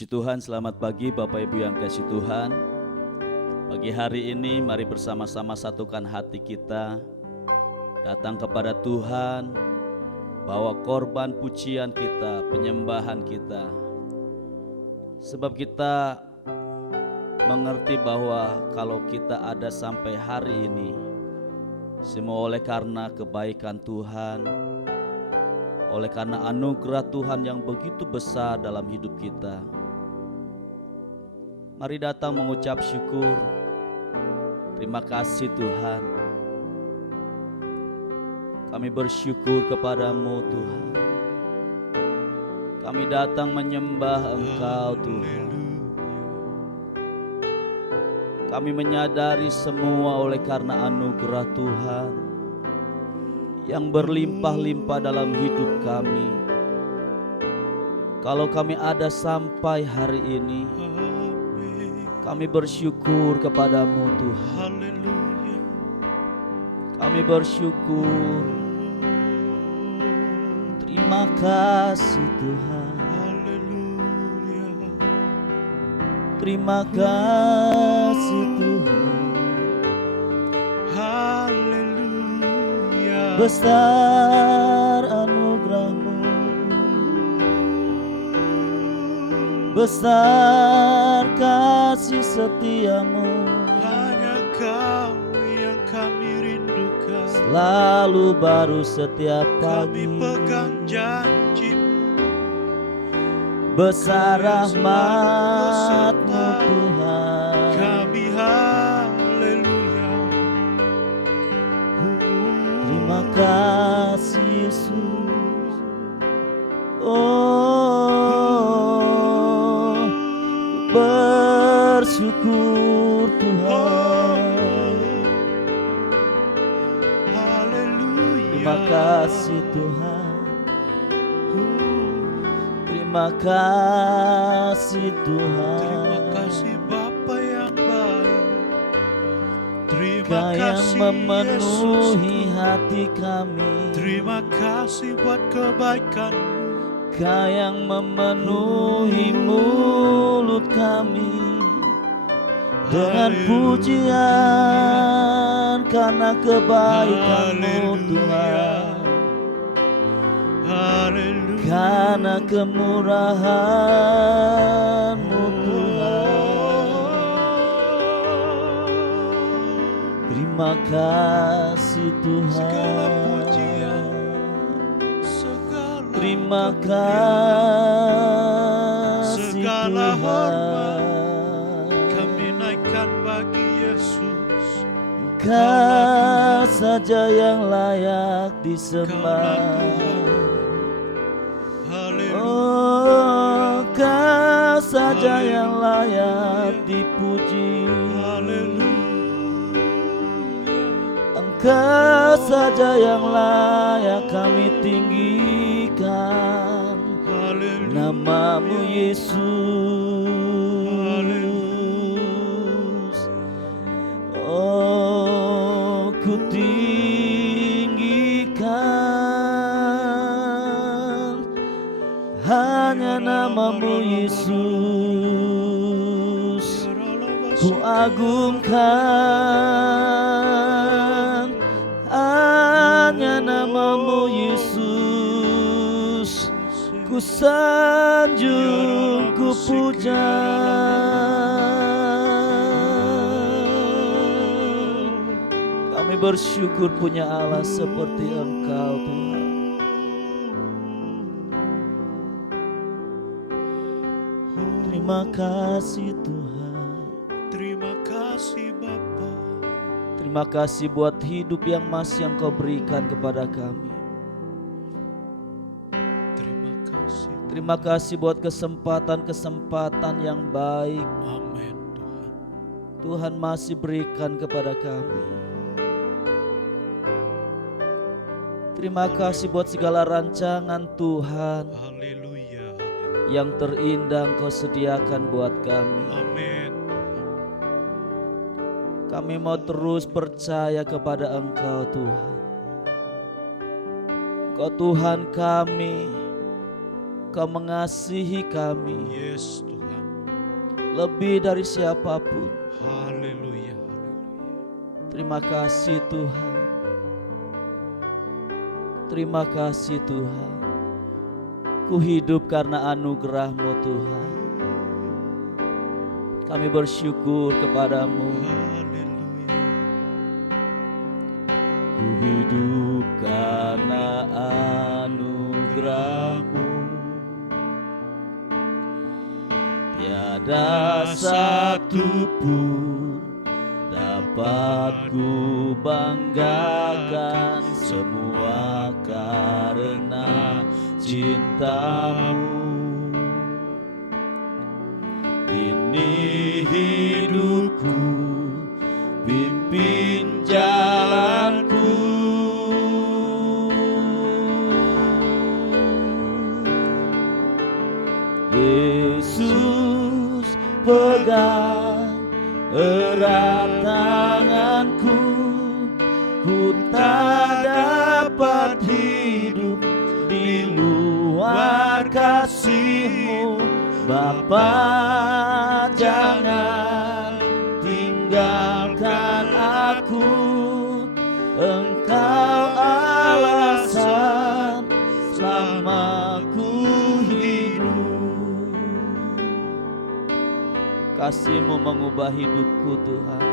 Puji Tuhan, selamat pagi Bapak Ibu yang kasih Tuhan. Pagi hari ini mari bersama-sama satukan hati kita, datang kepada Tuhan, bawa korban pujian kita, penyembahan kita. Sebab kita mengerti bahwa kalau kita ada sampai hari ini, semua oleh karena kebaikan Tuhan, oleh karena anugerah Tuhan yang begitu besar dalam hidup kita. Mari datang mengucap syukur. Terima kasih Tuhan. Kami bersyukur kepadamu Tuhan. Kami datang menyembah Engkau Tuhan. Kami menyadari semua oleh karena anugerah Tuhan yang berlimpah-limpah dalam hidup kami. Kalau kami ada sampai hari ini, kami bersyukur kepadamu Tuhan. Kami bersyukur. Terima kasih Tuhan. Terima kasih Tuhan. Besar anugerah-Mu, besar kasih setia-Mu, hanya Kau yang kami rindukan. selalu baru setiap pagi. Kami pegang janji-Mu, Besar rahmat-Mu Tuhan. kami haleluya. Terima kasih Yesus. Oh, bersyukur Tuhan. Haleluya. Terima kasih Tuhan. Terima kasih Tuhan. Terima kasih Bapa yang baik. Terima Kau yang kasih memenuhi Yesus. hati kami. Terima kasih buat kebaikan. Kau yang memenuhi mulut kami dengan pujian karena kebaikan-Mu Tuhan, Haleluya. karena kemurahan-Mu Tuhan. Terima kasih Segala pujian, Tuhan. segala Terima kemuliaan, kasih segala hormat Tuhan. kami naikkan bagi Yesus. Kau saja yang layak Kaulah disembah. Tuhan. Haleluya. Oh, Kau saja yang layak dipuji. Haleluya. Engkau saja yang layak kami tinggikan. Haleluya. Nama-Mu Yesus. Oh, ku tinggikan hanya nama-Mu Yesus. Ku agungkan hanya nama-Mu Yesus. Ku sanjung, ku puja. Kami bersyukur punya Allah seperti Engkau Tuhan. Terima kasih Tuhan. Terima kasih Bapa. Terima kasih buat hidup yang masih Engkau berikan kepada kami. Terima kasih. Terima kasih buat kesempatan-kesempatan yang baik Amin Tuhan. Tuhan masih berikan kepada kami. Terima kasih buat segala rancangan Tuhan Haleluya. yang terindah Engkau sediakan buat kami. Amin. Kami mau terus percaya kepada Engkau Tuhan. Engkau Tuhan kami, Kau mengasihi kami. Yes Tuhan. lebih dari siapapun. Haleluya. Terima kasih Tuhan. Terima kasih Tuhan. Ku hidup karena anugerah-Mu Tuhan. Kami bersyukur kepadamu. Haleluya. Ku hidup karena anugerah-Mu. Tiada satu pun dapat ku banggakan, semua karena cinta-Mu. Ini hidupku, pimpin jalanku. Yesus, pegang erat tanganku, ku tak dapat hidup di luar kasih-Mu. Bapa, jangan tinggalkan aku, Engkau alasan selama ku hidup. Kasih-Mu mengubah hidupku Tuhan.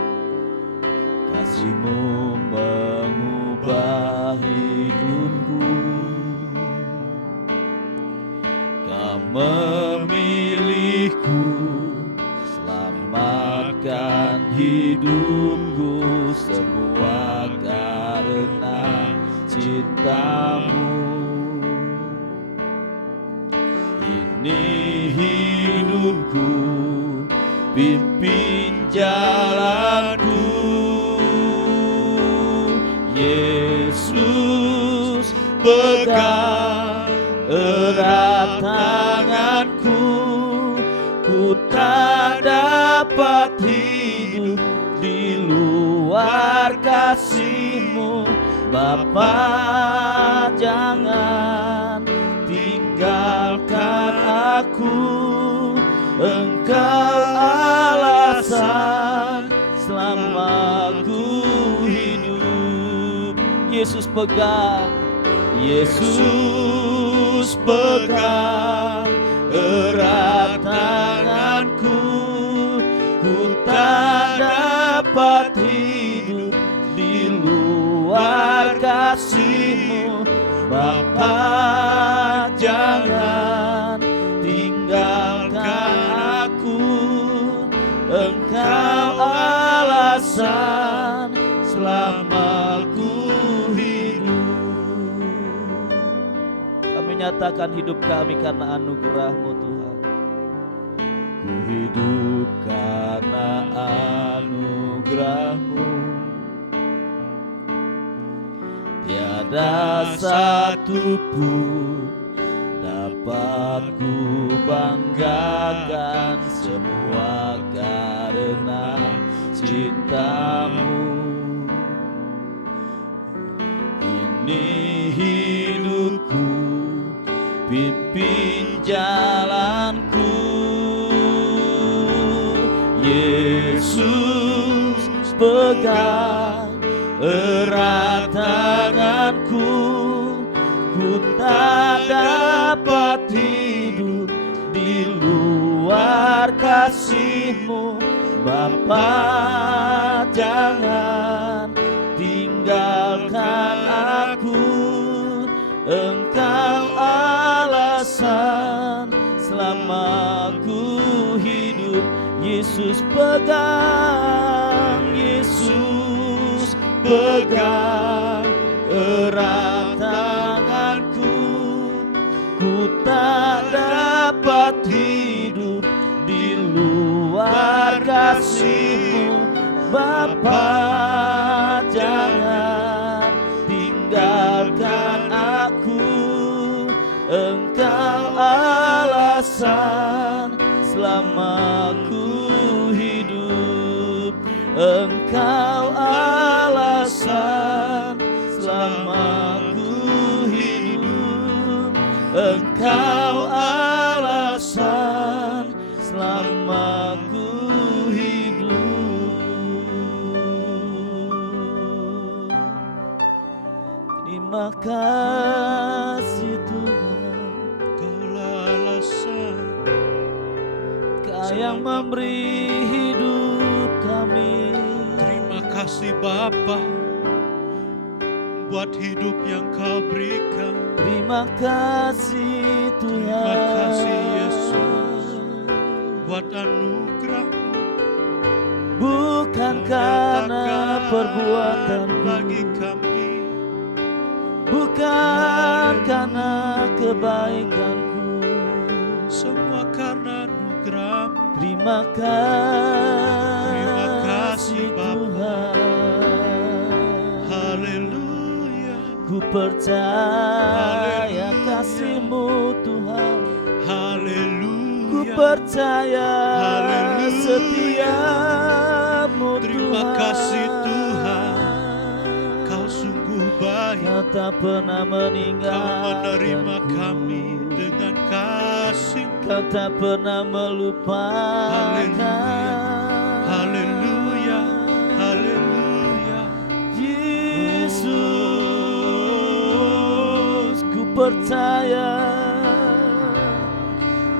Kasih-Mu mengubah hidupku. Kau memilihku, selamatkan hidupku, semua karena cinta-Mu. Ini hidupku, pimpin jalanku. Yesus, pegang erat tanganku, ku tak dapat hidup di luar kasih-Mu. Bapa, jangan tinggalkan aku, Engkau alasan selama ku hidup. Yesus pegang, Yesus pegang erat tanganku, ku tak dapat hidup di luar kasih-Mu. Bapa, jangan tinggalkan aku, Engkau alasan selama ku hidup. Kami nyatakan hidup kami karena anugerah-Mu Tuhan. Ku hidup karena anugerah-Mu. Tiada satu pun dapat ku banggakan, semua karena cinta-Mu. Ini hidupku, pimpin jalanku. Yesus, pegang erat tanganku, ku tak dapat hidup di luar kasih-Mu. Bapa, jangan tinggalkan aku, Engkau alasan selama ku hidup. Yesus pegang, Yesus pegang erat tanganku, ku tak dapat hidup di luar kasih-Mu. Bapa, jangan tinggalkan aku, Engkau alasan selama ku hidup. Engkau alasan selama ku hidup. Engkau alasan selama bersamaku hidup. Terima kasih Tuhan, Kaulah alasan Kau yang memberi hidup kami. Terima kasih Bapa buat hidup yang Kau berikan. Terima kasih Tuhan, Terima kasih Yesus buat anugerah-Mu. bukan karena Nyatakan perbuatanku, bagi kami bukan karena kebaikanku. semua karena anugerah-Mu. Terima kasih Bapa. Tuhan, Haleluya, ku percaya Haleluya. kasih-Mu Tuhan, haleluya. ku percaya Haleluya. setiap-Mu Terima Tuhan. kasih Tuhan, Kau sungguh baik. Kau tak pernah Kau menerima meninggalkanku, kami dengan kasih. Kau tak pernah melupakan. Haleluya, haleluya. Yesus, ku percaya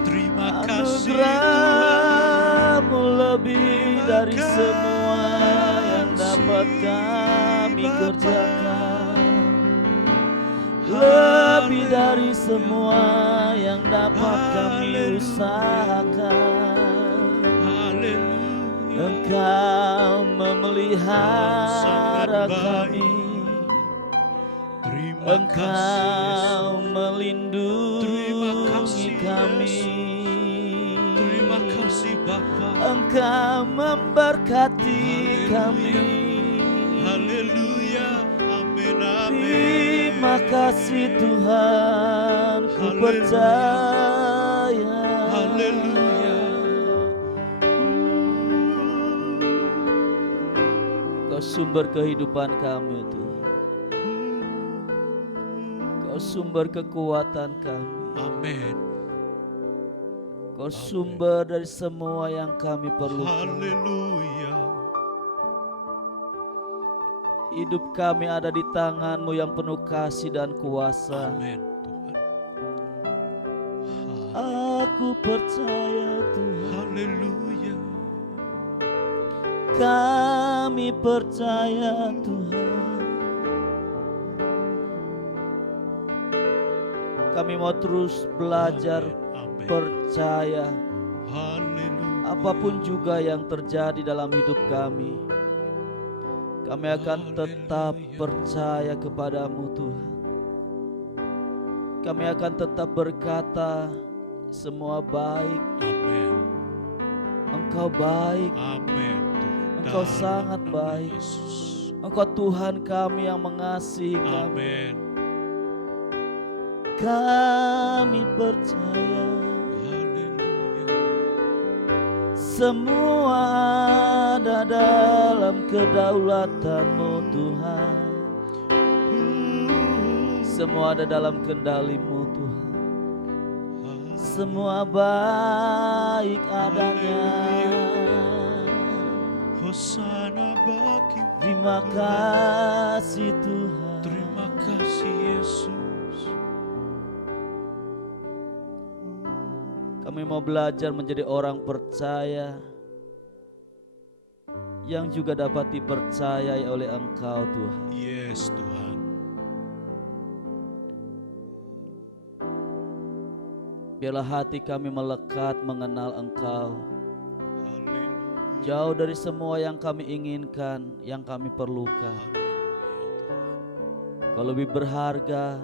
Terima kasih Tuhan. anugerah-Mu lebih Terima dari semua yang kasih, dapat kami Bapa. kerjakan, lebih dari semua yang dapat kami Haleluya. usahakan. Haleluya. Engkau memelihara Sangat baik. kami, Terima kasih Engkau Yesus. melindungi Terima kasih, kami, Terima kasih Bapa. Engkau memberkati kami. Haleluya. Amin, amin. Terima kasih Tuhan, ku Haleluya. percaya. Haleluya. Kau sumber kehidupan kami Tuhan, Kau sumber kekuatan kami, Amin. Kau sumber dari semua yang kami perlukan. Haleluya. Hidup kami ada di tangan-Mu yang penuh kasih dan kuasa. Amin Tuhan. Aku percaya Tuhan, Haleluya. kami percaya Tuhan. Kami mau terus belajar Amin. percaya Haleluya. apapun juga yang terjadi dalam hidup kami. Kami akan tetap percaya kepadamu Tuhan. Kami akan tetap berkata semua baik. Amin. Engkau baik, Amin Tuhan. Engkau Dalam sangat nama baik. Yesus. Engkau Tuhan kami yang mengasihi kami. Amin. Kami percaya Haleluya. semua ada dalam kedaulatan-Mu Tuhan. Semua ada dalam kendali-Mu Tuhan. Semua baik adanya. Hosana bagi. Terima kasih Tuhan. Terima kasih Yesus. Kami mau belajar menjadi orang percaya yang juga dapat dipercayai oleh Engkau Tuhan. Yes Tuhan. Biarlah hati kami melekat mengenal Engkau, Haleluya. jauh dari semua yang kami inginkan, yang kami perlukan. Kau lebih berharga,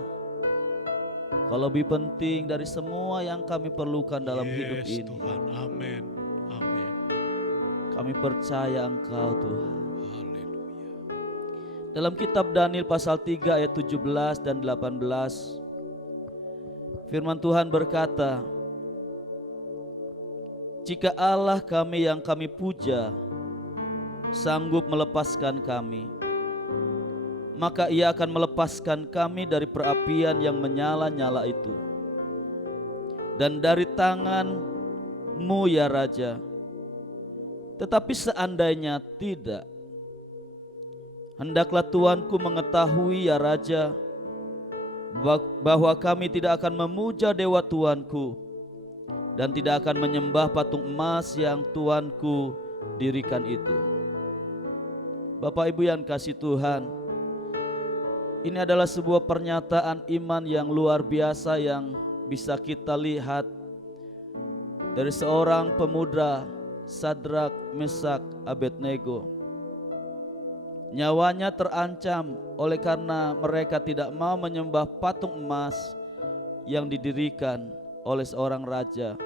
Kau lebih penting dari semua yang kami perlukan dalam hidup Yes, ini. Tuhan. Amin. Amin. Kami percaya Engkau Tuhan. Haleluya. Dalam kitab Daniel pasal 3 ayat 17 dan 18, firman Tuhan berkata, jika Allah kami yang kami puja sanggup melepaskan kami, maka Ia akan melepaskan kami dari perapian yang menyala-nyala itu, dan dari tangan kehendak-Mu ya Raja. Tetapi seandainya tidak, hendaklah Tuanku mengetahui ya Raja, bahwa kami tidak akan memuja dewa Tuanku dan tidak akan menyembah patung emas yang Tuanku dirikan itu. Bapak Ibu yang kasih Tuhan, ini adalah sebuah pernyataan iman yang luar biasa yang bisa kita lihat dari seorang pemuda, Sadrak, Mesak, Abednego. Nyawanya terancam oleh karena mereka tidak mau menyembah patung emas yang didirikan oleh seorang raja.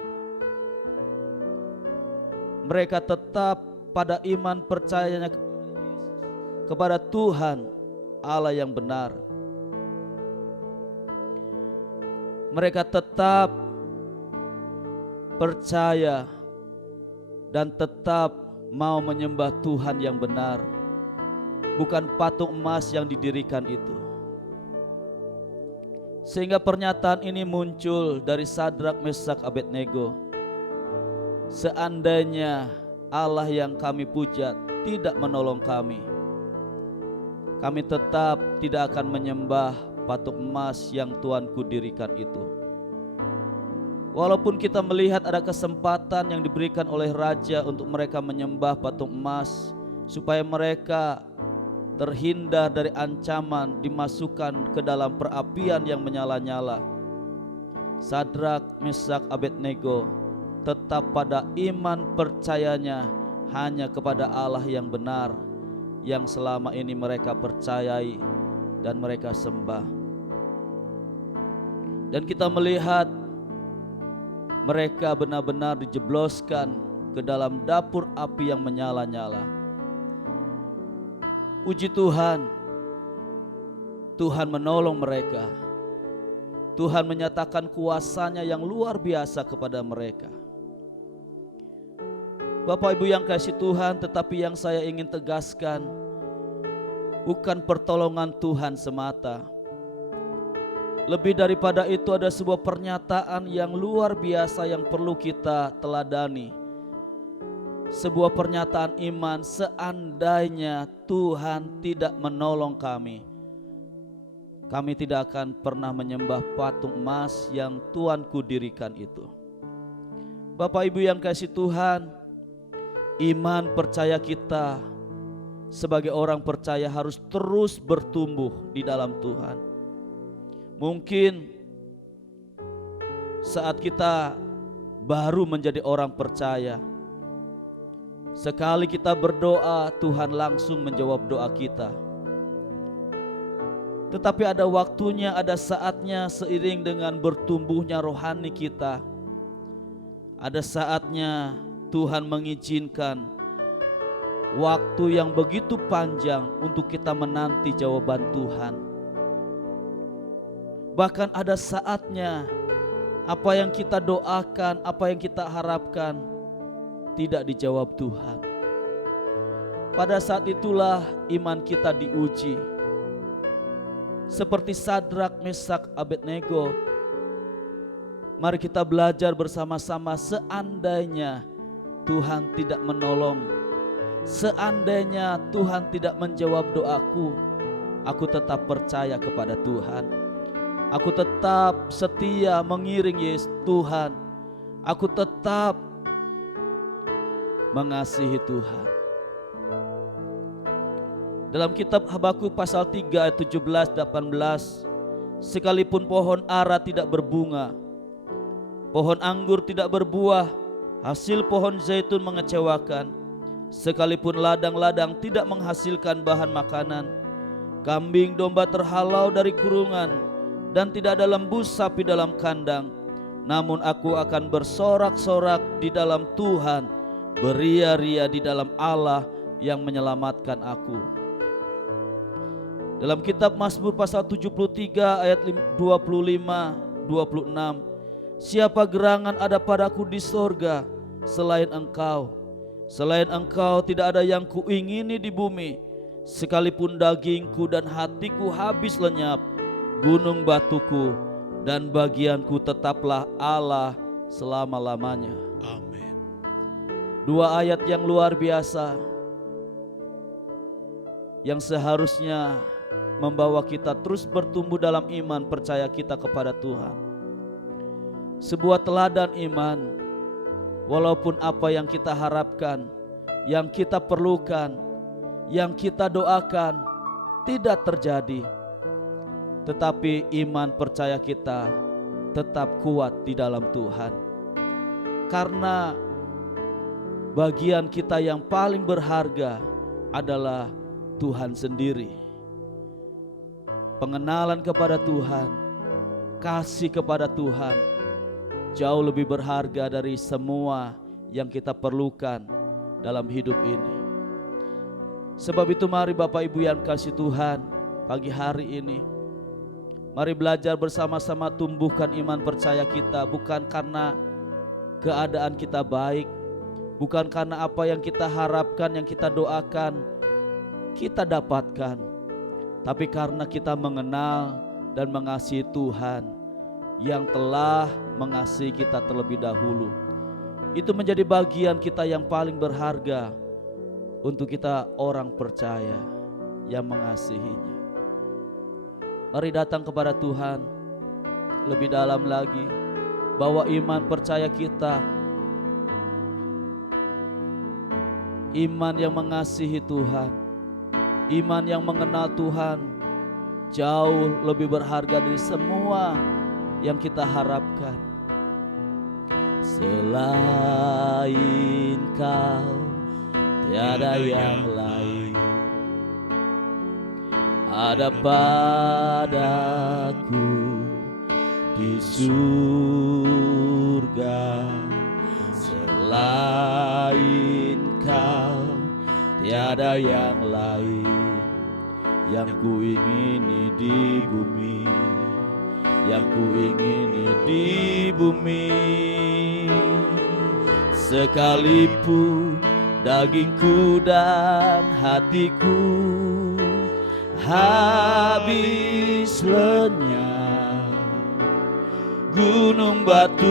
Mereka tetap pada iman percayanya kepada Tuhan Allah yang benar. Mereka tetap percaya dan tetap mau menyembah Tuhan yang benar, bukan patung emas yang didirikan itu. Sehingga pernyataan ini muncul dari Sadrak, Mesak, Abednego. Seandainya Allah yang kami puja tidak menolong kami, kami tetap tidak akan menyembah patung emas yang Tuanku dirikan itu. Walaupun kita melihat ada kesempatan yang diberikan oleh raja untuk mereka menyembah patung emas, supaya mereka terhindar dari ancaman dimasukkan ke dalam perapian yang menyala-nyala, Sadrak, Mesak, Abednego tetap pada iman percayanya hanya kepada Allah yang benar, yang selama ini mereka percayai dan mereka sembah. Dan kita melihat mereka benar-benar dijebloskan ke dalam dapur api yang menyala-nyala. Puji Tuhan, Tuhan menolong mereka. Tuhan menyatakan kuasa-Nya yang luar biasa kepada mereka. Bapak Ibu yang kasih Tuhan, tetapi yang saya ingin tegaskan, bukan pertolongan Tuhan semata. Lebih daripada itu ada sebuah pernyataan yang luar biasa yang perlu kita teladani. Sebuah pernyataan iman, seandainya Tuhan tidak menolong kami, kami tidak akan pernah menyembah patung emas yang Tuanku dirikan itu. Bapak Ibu yang kasih Tuhan, iman percaya kita sebagai orang percaya harus terus bertumbuh di dalam Tuhan. Mungkin saat kita baru menjadi orang percaya, sekali kita berdoa, Tuhan langsung menjawab doa kita. Tetapi ada waktunya, ada saatnya, seiring dengan bertumbuhnya rohani kita, ada saatnya Tuhan mengizinkan waktu yang begitu panjang untuk kita menanti jawaban Tuhan. Bahkan ada saatnya apa yang kita doakan, apa yang kita harapkan tidak dijawab Tuhan. Pada saat itulah iman kita diuji. Seperti Sadrak, Mesak, Abednego, mari kita belajar bersama-sama. Seandainya Tuhan tidak menolong, seandainya Tuhan tidak menjawab doaku, aku tetap percaya kepada Tuhan. Aku tetap setia mengiring Yesus Tuhan. Aku tetap mengasihi Tuhan. Dalam kitab Habakuk pasal 3 ayat 17-18, sekalipun pohon ara tidak berbunga, pohon anggur tidak berbuah, hasil pohon zaitun mengecewakan, sekalipun ladang-ladang tidak menghasilkan bahan makanan, kambing domba terhalau dari kurungan, dan tidak ada lembu sapi dalam kandang, namun aku akan bersorak-sorak di dalam Tuhan, beria-ria di dalam Allah yang menyelamatkan aku. Dalam kitab Mazmur pasal 73 ayat 25-26, siapa gerangan ada padaku di sorga selain Engkau? Selain Engkau tidak ada yang kuingini di bumi. Sekalipun dagingku dan hatiku habis lenyap, gunung batuku dan bagianku tetaplah Allah selama-lamanya. Amin. Dua ayat yang luar biasa yang seharusnya membawa kita terus bertumbuh dalam iman percaya kita kepada Tuhan. Sebuah teladan iman, walaupun apa yang kita harapkan, yang kita perlukan, yang kita doakan tidak terjadi, tetapi iman percaya kita tetap kuat di dalam Tuhan. Karena bagian kita yang paling berharga adalah Tuhan sendiri. Pengenalan kepada Tuhan, kasih kepada Tuhan jauh lebih berharga dari semua yang kita perlukan dalam hidup ini. Sebab itu mari Bapak Ibu yang kasih Tuhan, pagi hari ini mari belajar bersama-sama tumbuhkan iman percaya kita, bukan karena keadaan kita baik, bukan karena apa yang kita harapkan, yang kita doakan kita dapatkan, tapi karena kita mengenal dan mengasihi Tuhan yang telah mengasihi kita terlebih dahulu. Itu menjadi bagian kita yang paling berharga untuk kita orang percaya yang mengasihinya. Mari datang kepada Tuhan lebih dalam lagi, bahwa iman percaya kita, iman yang mengasihi Tuhan, iman yang mengenal Tuhan jauh lebih berharga dari semua yang kita harapkan. Selain Kau tiada yang lain ada padaku di surga. Selain Kau tiada yang lain yang ku ingini di bumi, yang ku ingini di bumi. Sekalipun dagingku dan hatiku habis lenyap, gunung batuku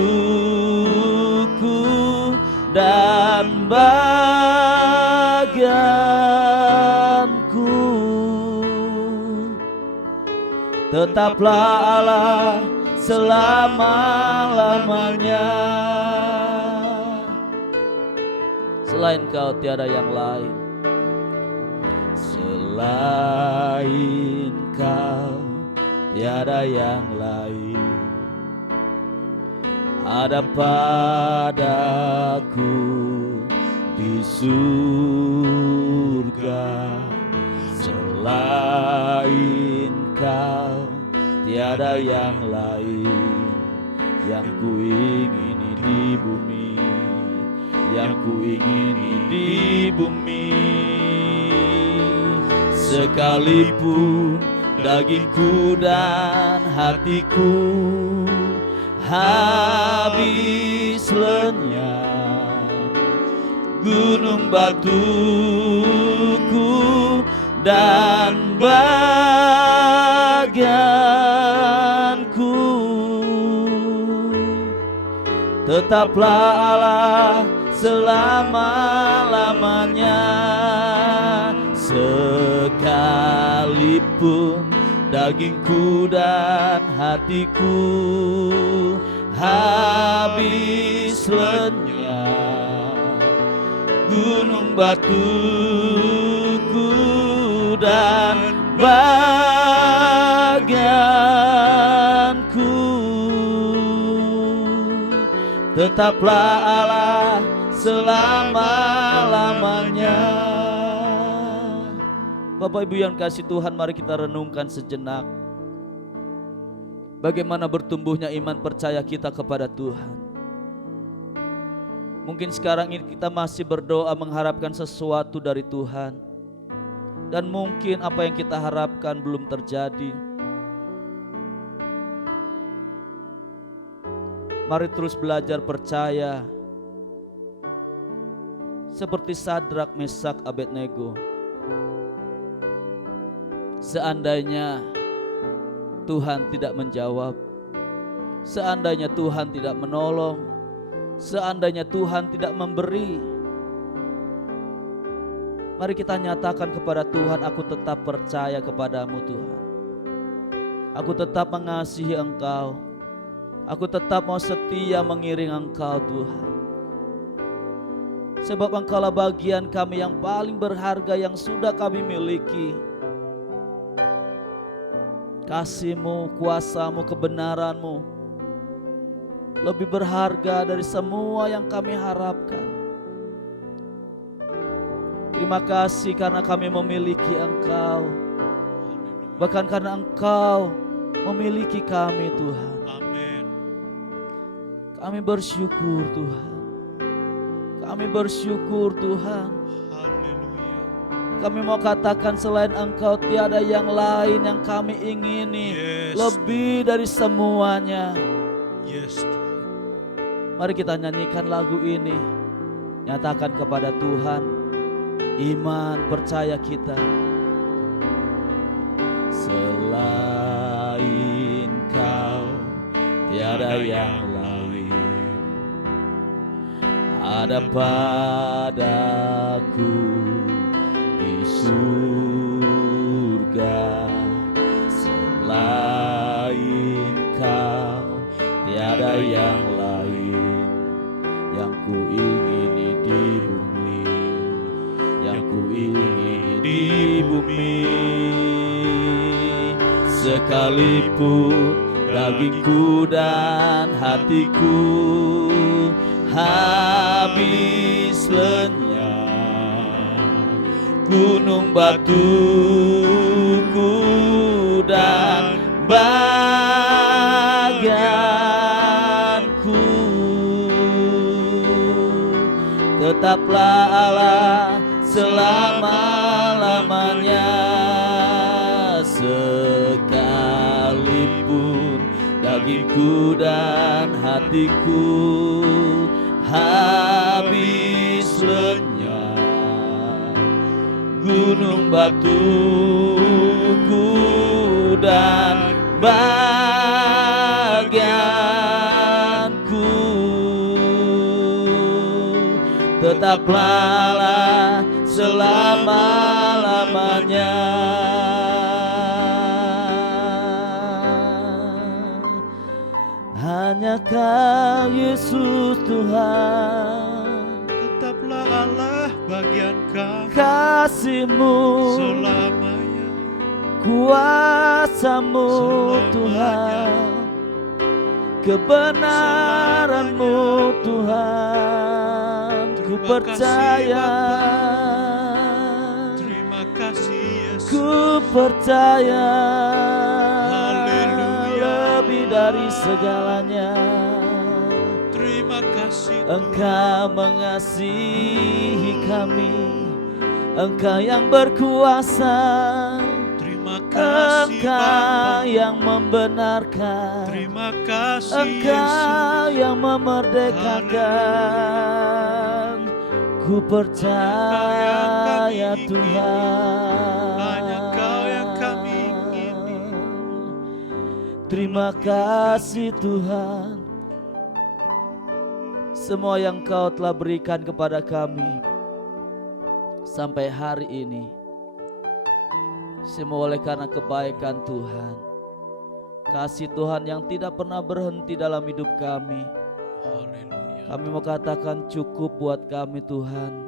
dan bagianku, tetaplah Allah selama-lamanya. Selain Kau tiada yang lain, selain Kau tiada yang lain ada padaku di surga. Selain Kau tiada yang lain yang ku ingini di bumi, yang ku ingini di bumi. Sekalipun dagingku dan hatiku habis lenyap, gunung batuku dan bagianku, tetaplah Allah selama-lamanya. Sekalipun dagingku dan hatiku habis lenyap, gunung batuku dan bagianku, tetaplah Allah selama-lamanya. Bapak Ibu yang kasih Tuhan, mari kita renungkan sejenak bagaimana bertumbuhnya iman percaya kita kepada Tuhan. Mungkin sekarang ini kita masih berdoa mengharapkan sesuatu dari Tuhan, dan mungkin apa yang kita harapkan belum terjadi. Mari terus belajar percaya seperti Sadrak, Mesak, Abednego. Seandainya Tuhan tidak menjawab, seandainya Tuhan tidak menolong, seandainya Tuhan tidak memberi, Mari kita nyatakan kepada Tuhan, aku tetap percaya kepadamu Tuhan. Aku tetap mengasihi Engkau. Aku tetap mau setia mengiring Engkau Tuhan. Sebab Engkaulah bagian kami yang paling berharga yang sudah kami miliki. Kasih-Mu, kuasa-Mu, kebenaran-Mu lebih berharga dari semua yang kami harapkan. Terima kasih karena kami memiliki Engkau. Bahkan karena Engkau memiliki kami Tuhan. Amin. Kami bersyukur Tuhan. Kami bersyukur Tuhan. Haleluya. Kami mau katakan selain Engkau tiada yang lain yang kami ingini. Yes. Lebih dari semuanya. Yes Tuhan. Mari kita nyanyikan lagu ini. Nyatakan kepada Tuhan iman percaya kita. Selain Kau tiada yang lain ada padaku di surga. Selain Kau tiada yang lain yang ku ingini di bumi, yang ku ingini di bumi. Sekalipun dagingku dan hatiku habis lenyap, gunung batuku dan bagianku, tetaplah Allah selama-lamanya. Sekalipun dagingku dan hatiku habis lenyap, gunung batuku dan bagianku, tetaplah Allah selama-lamanya. Hanya Kau Yesus Tuhan, Tetaplah Allah bagian kami kasih-Mu selamanya. kuasa-Mu Selamanya. Tuhan, kebenaran-Mu Tuhan, ku Terima percaya, Terima kasih Yesus. ku percaya, Haleluya. lebih dari segalanya. Terima kasih Tuhan. Engkau mengasihi kami, Engkau yang berkuasa, Terima kasih Engkau Bapa. yang membenarkan, Terima kasih Yesus. Engkau yang memerdekakan. Ku percaya Hanya Kau yang kami Tuhan. Hanya Kau yang kami ingini. Terima kasih Tuhan. Semua yang Kau telah berikan kepada kami sampai hari ini, semua oleh karena kebaikan Tuhan, kasih Tuhan yang tidak pernah berhenti dalam hidup kami. Haleluya. Kami mau katakan cukup buat kami Tuhan,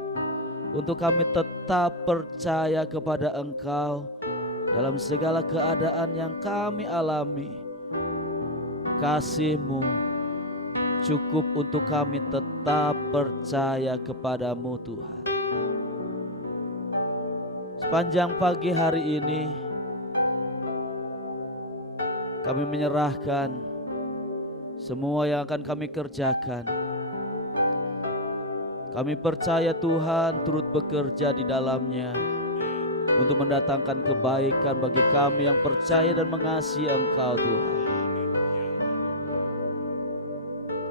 untuk kami tetap percaya kepada Engkau dalam segala keadaan yang kami alami. Kasih-Mu cukup untuk kami tetap percaya kepadamu Tuhan. Sepanjang pagi hari ini kami menyerahkan semua yang akan kami kerjakan. Kami percaya Tuhan turut bekerja di dalamnya untuk mendatangkan kebaikan bagi kami yang percaya dan mengasihi Engkau Tuhan.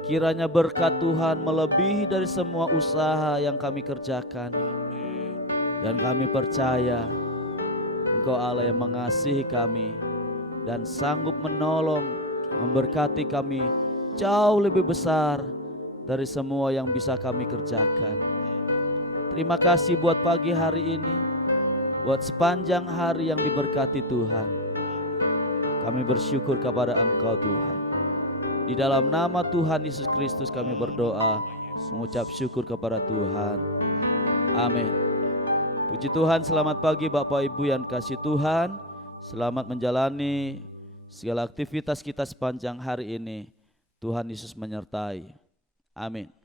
Kiranya berkat Tuhan melebihi dari semua usaha yang kami kerjakan. Dan kami percaya Engkau Allah yang mengasihi kami dan sanggup menolong, memberkati kami jauh lebih besar dari semua yang bisa kami kerjakan. Terima kasih buat pagi hari ini, buat sepanjang hari yang diberkati Tuhan. Kami bersyukur kepada Engkau Tuhan. Di dalam nama Tuhan Yesus Kristus kami berdoa, mengucap syukur kepada Tuhan. Amin. Puji Tuhan, selamat pagi Bapak Ibu yang kasih Tuhan. Selamat menjalani segala aktivitas kita sepanjang hari ini. Tuhan Yesus menyertai. Amin.